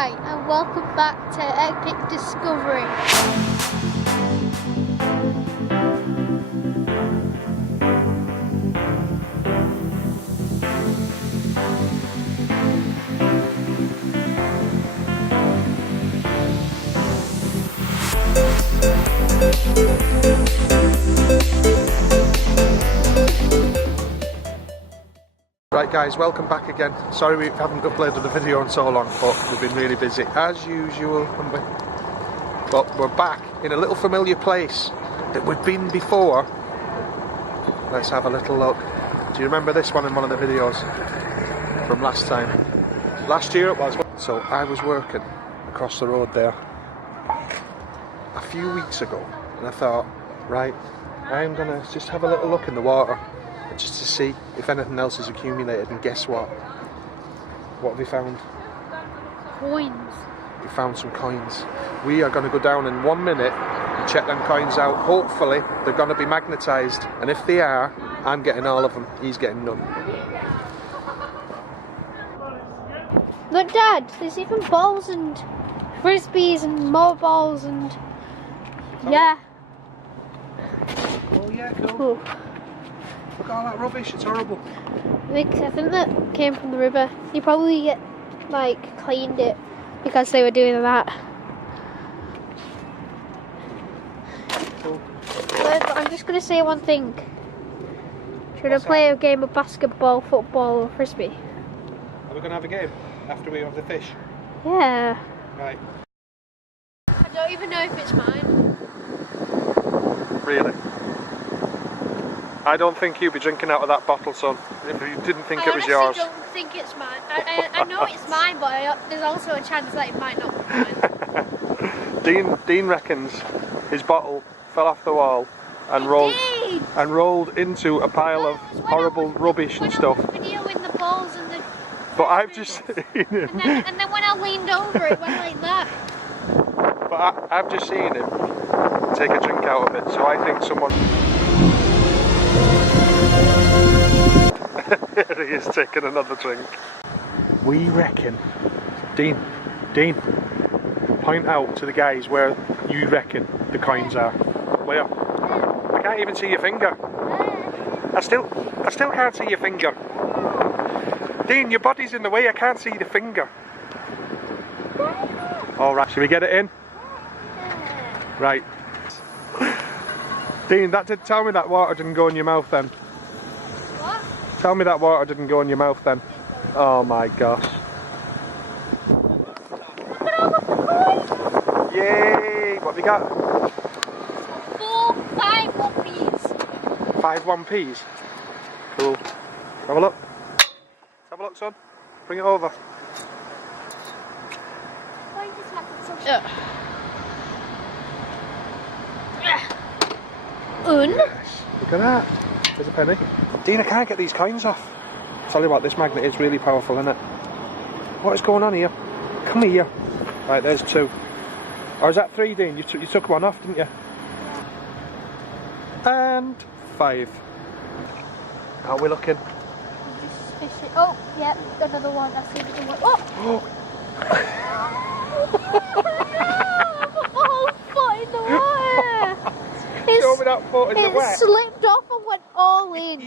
Hi, and welcome back to Epic Discovery. Right guys, welcome back again. Sorry we haven't uploaded a video in so long, but we've been really busy as usual, haven't we? But we're back in a little familiar place that we've been before. Let's have a little look. Do you remember this one in one of the videos from last time? Last year it was. So I was working across the road there a few weeks ago, and I thought, right, I'm gonna just have a little look in the water just to see if anything else has accumulated, and guess what? What have we found? Coins. We found some coins. We are going to go down in 1 minute and check them coins out. Hopefully they're going to be magnetised, and if they are, I'm getting all of them, he's getting none. Look Dad, there's even balls and frisbees and more balls and... yeah. Oh yeah, cool. Cool. Look at all that rubbish, it's horrible. I think that came from the river. You probably cleaned it because they were doing that. Cool. But I'm just going to say one thing. Should I play a game of basketball, football or frisbee? Are we going to have a game after we have the fish? Yeah. Right. I don't even know if it's mine. Really? I don't think you'd be drinking out of that bottle, son, if you didn't think it was yours. I don't think it's mine. I know it's mine, but there's also a chance that it might not be mine. Dean reckons his bottle fell off the wall and rolled into a pile of horrible rubbish and stuff. Video in the balls and the... But I've just seen him. And then when I leaned over, it went like that. But I've just seen him take a drink out of it, so I think someone... Here he is taking another drink. We reckon... Dean, point out to the guys where you reckon the coins are. Where? I can't even see your finger. I still can't see your finger. Dean, your body's in the way, I can't see the finger. Alright, should we get it in? Right. Dean, tell me that water didn't go in your mouth then. What? Tell me that water didn't go in your mouth then. Oh my gosh. Look at all the coins! Yay! What have we got? 4, 5 1p's. 5 1p's. Cool. Have a look. Have a look, son. Bring it over. Yes. Look at that. There's a penny. Dean, I can't get these coins off. Tell you what, this magnet is really powerful, isn't it? What is going on here? Come here. Right, there's 2. Or is that 3, Dean? You took one off, didn't you? And 5. How are we looking? Oh, yeah, another one. I see the one. Oh! Oh, foot in the water! Show me that foot in the wet. It slipped off and went all in.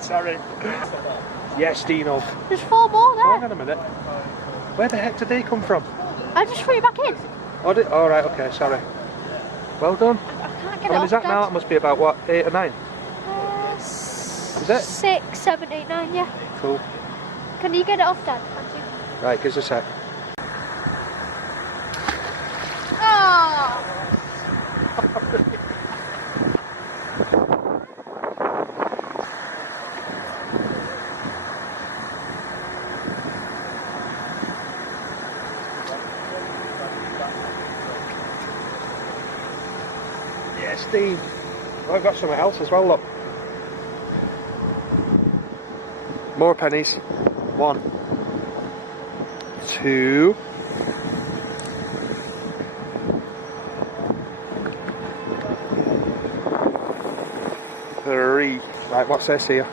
Sorry. Yes, Dino. There's 4 more there. Hang on a minute. Where the heck did they come from? I just threw it back in. Oh, right, okay, sorry. Well done. I can't get How it many off, is that Dad. now? That must be about, what, 8 or 9? Is it? 6, 7, 8, 9, yeah. Cool. Can you get it off, Dad? Thank you. Right, give us a sec. Oh! Yes, Dean. Well, I've got something else as well, look. More pennies. 1, 2. 3. Right, what's this here?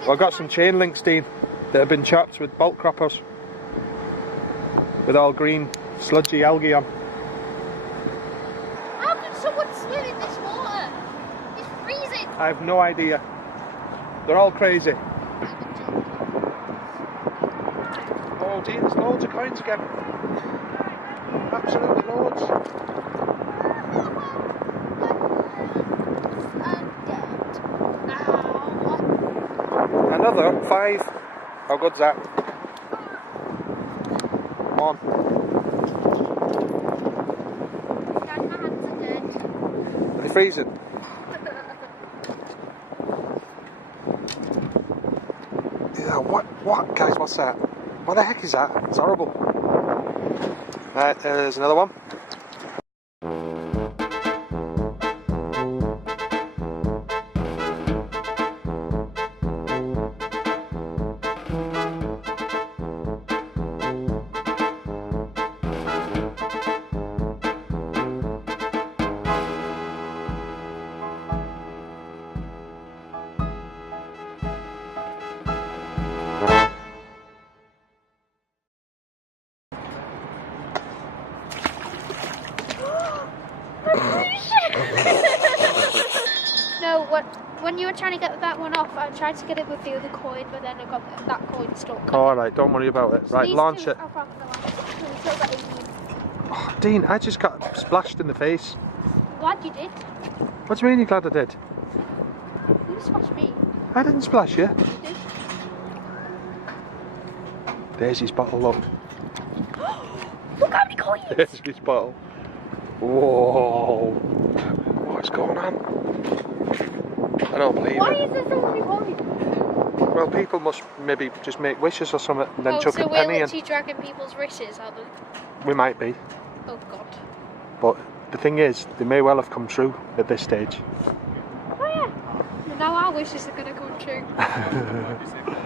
Well, I've got some chain links, Dean, that have been chopped with bolt croppers. with all green sludgy algae on. How can someone swim in this water? It's freezing. I have no idea. They're all crazy. Oh dear, there's loads of coins again. Absolutely loads. Another 5. How good's that? Come on. Are they freezing? Yeah, what? Guys, what's that? What the heck is that? It's horrible. Right, there's another one. No, when you were trying to get that one off, I tried to get it with the other coin, but then I got that coin stuck. Alright, don't worry about it. Right, launch it. Oh, Dean, I just got splashed in the face. Glad you did. What do you mean you're glad I did? You splashed me. I didn't splash you. You did. There's his bottle, look. Look how many coins! There's his bottle. Whoa. What's going on? I don't believe Why it. is there so many coins? Well, people must maybe just make wishes or something and then chuck so a we're penny in. literally dragging people's wishes, are they? We might be. Oh god. But the thing is, they may well have come true at this stage. Oh yeah. Now our wishes are going to come true.